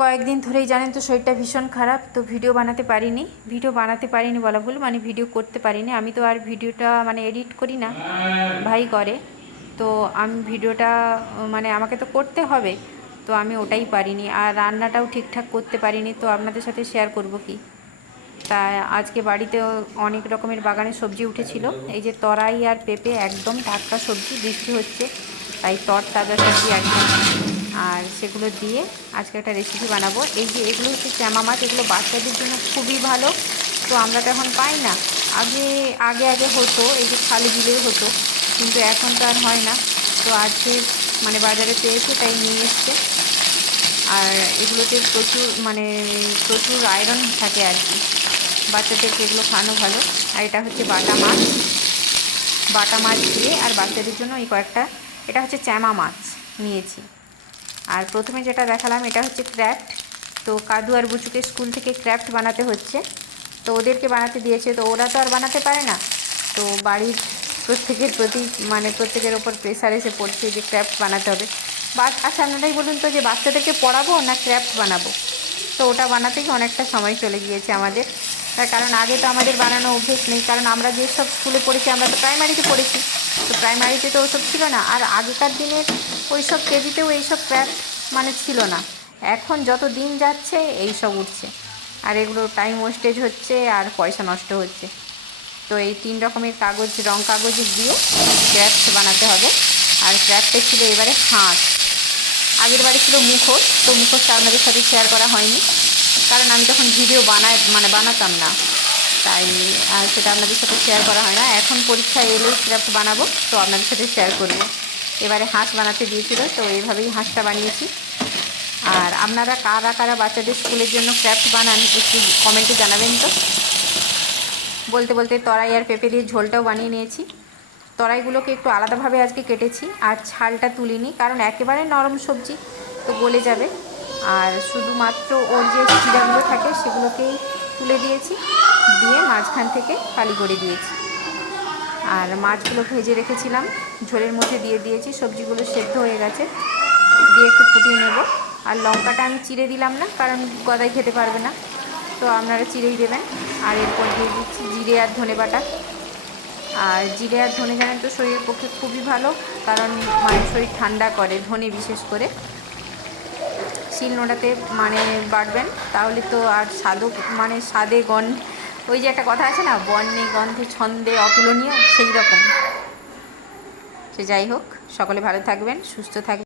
কয়েকদিন ধরেই জানেন তো শরীরটা ভীষণ খারাপ, তো ভিডিও বানাতে পারিনি বলা ভুল, মানে ভিডিও করতে পারিনি। আমি তো আর ভিডিওটা মানে এডিট করি না, ভাই করে। তো আমি ভিডিওটা মানে আমাকে তো করতে হবে, তো আমি ওটাই পারিনি। আর রান্নাটাও ঠিকঠাক করতে পারিনি, তো আপনাদের সাথে শেয়ার করব কি। তাই আজকে বাড়িতেও অনেক রকমের বাগানে সবজি উঠেছিল। এই যে তরাই আর পেঁপে, একদম টাটকা সবজি, বৃষ্টি হচ্ছে তাই তাজা সবজি একদম। আর সেগুলো দিয়ে আজকে একটা রেসিপি বানাবো। এই যে এগুলো হচ্ছে চ্যামা মাছ, এগুলো বাচ্চাদের জন্য খুবই ভালো। তো আমরা তো এখন পাই না, আগে আগে আগে হতো, এই যে খালে বিলে হতো, কিন্তু এখন তো আর হয় না। তো আজকে মানে বাজারে পেয়েছে তাই নিয়ে এসছে। আর এগুলোতে প্রচুর আয়রন থাকে আর কি, বাচ্চাদেরকে এগুলো খাওয়ানো ভালো। আর এটা হচ্ছে বাটা মাছ দিয়ে আর বাচ্চাদের জন্য এই কয়েকটা, এটা হচ্ছে চ্যামা মাছ নিয়েছি। আর প্রথমে যেটা দেখালাম এটা হচ্ছে ক্র্যাফট। তো কাদু আর বুচুকে স্কুল থেকে ক্র্যাফট বানাতে হচ্ছে, তো ওদেরকে বানাতে দিয়েছে, তো ওরা তো আর বানাতে পারে না। তো বাড়ির প্রত্যেকের ওপর প্রেশার এসে পড়ছে যে ক্র্যাফট বানাতে হবে। আচ্ছা আপনারাই বলুন তো, যে বাচ্চাদেরকে পড়াবো না ক্র্যাফট বানাবো? তো ওটা বানাতেই অনেকটা সময় চলে গিয়েছে আমাদের, তার কারণ আগে তো আমাদের বানানো অভ্যেস নেই। কারণ আমরা যেসব স্কুলে পড়েছি, আমরা তো প্রাইমারিতে পড়েছি, তো প্রাইমারিতে তো ওসব ছিল না। আর আগেকার দিনের ওইসব কেজিতেও এইসব ক্র্যাফট মানে ছিল না। এখন যত দিন যাচ্ছে এই সব উঠছে, আর এগুলো টাইম ওয়েস্টেজ হচ্ছে আর পয়সা নষ্ট হচ্ছে। তো এই 3 রকমের কাগজ, রং কাগজ দিয়ে ক্র্যাফট বানাতে হবে। আর ক্র্যাফটে ছিল এবারে হাঁস, আগের বারে ছিল মুখোশ। তো মুখোশটা আপনাদের সাথে শেয়ার করা হয়নি, কারণ আমি তখন ভিডিও বানাতাম না, তাই সেটা আপনাদের সাথে শেয়ার করা হয় না। এখন পরীক্ষা এলেই ক্র্যাফট বানাবো, তো আপনাদের সাথে শেয়ার করব। এবারে হাঁস বানাতে দিয়েছিল, তো এইভাবেই হাঁসটা বানিয়েছি। আর আপনারা কারা কারা বাচ্চাদের স্কুলের জন্য ক্র্যাফট বানান একটু কমেন্টে জানাবেন তো। বলতে বলতে তরাই আর পেঁপে দিয়ে ঝোলটাও বানিয়ে নিয়েছি। তরাইগুলোকে একটু আলাদাভাবে আজকে কেটেছি, আর ছালটা তুলিনি, কারণ একেবারে নরম সবজি তো গলে যাবে। আর শুধুমাত্র ওর যে শিরাগুলো থাকে সেগুলোকেই তুলে দিয়েছি, দিয়ে মাঝখান থেকে ফালি করে দিয়েছি। আর মাছগুলো ভেজে রেখেছিলাম, ঝোলের মধ্যে দিয়ে দিয়েছি। সবজিগুলো সেদ্ধ হয়ে গেছে, দিয়ে একটু ফুটিয়ে নেব। আর লঙ্কাটা আমি চিড়ে দিলাম না, কারণ গদাই খেতে পারবে না, তো আপনারা চিড়েই দেবেন। আর এরপর দিয়ে দিচ্ছি জিরে আর ধনে বাটা। আর জিরে আর ধনে জানেন তো শরীরের পক্ষে খুবই ভালো, কারণ মানে শরীর ঠান্ডা করে, ধনে বিশেষ করে। শিলনোড়াতে মানে বাটবেন, তাহলে তো আর স্বাদে ওই যে একটা কথা আছে না, বর্ণে গন্ধে ছন্দে অতুলনীয়, সেই রকম। সে যাই হোক, সকলে ভালো থাকবেন, সুস্থ থাকবেন।